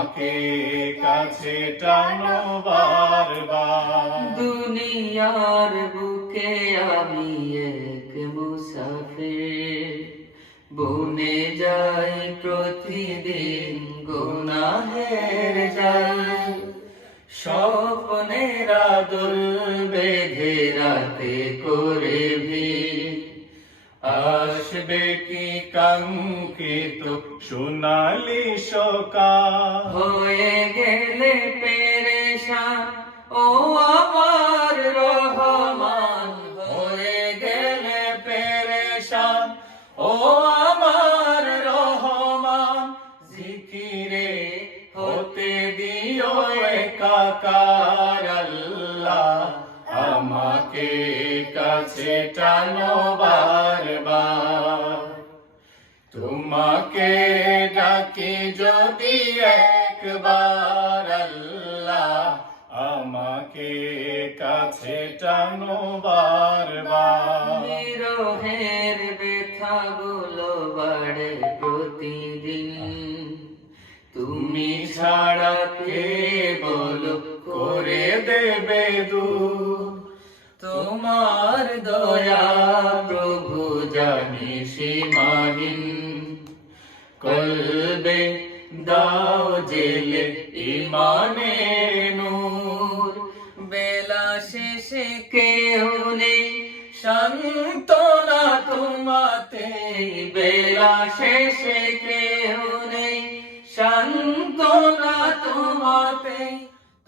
আমাকে কাছে টানো বারবার। দুনিয়ার বুকে আমি এক মুসাফির। বনে যাই প্রতিদিন গুনাহের যাই স্বপ্নেরা দোল বেঁধে রাতে আসবে কি কাঙ্ক্ষিত সোনালি হয়ে গেলে পেরেশান, ও আমার রহমান। হয়ে গেলে পেরেশান, ও আমার রহমান। জিকিরে হতে দিও একাকার আল্লাহ, আমাকে কাছে টানো বারবার। তোমাকে ডাকি যদি একবার আল্লাহ আমাকে কাছে টানো বারবার। বিরহের ব্যথাগুলো বাড়ে প্রতিদিন। তুমি ছাড়া কে বলো করে দেবে দূর। তোমার দয়া প্রভু জানি সীমাহীন কলবে দাও জেলে ইমানে নূর। বেলা শেষে কেউ নেই শান্তনা তোমাতে। বেলা শেষে কেউ নেই শান্তনা তোমাতে।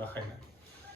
বারবার ما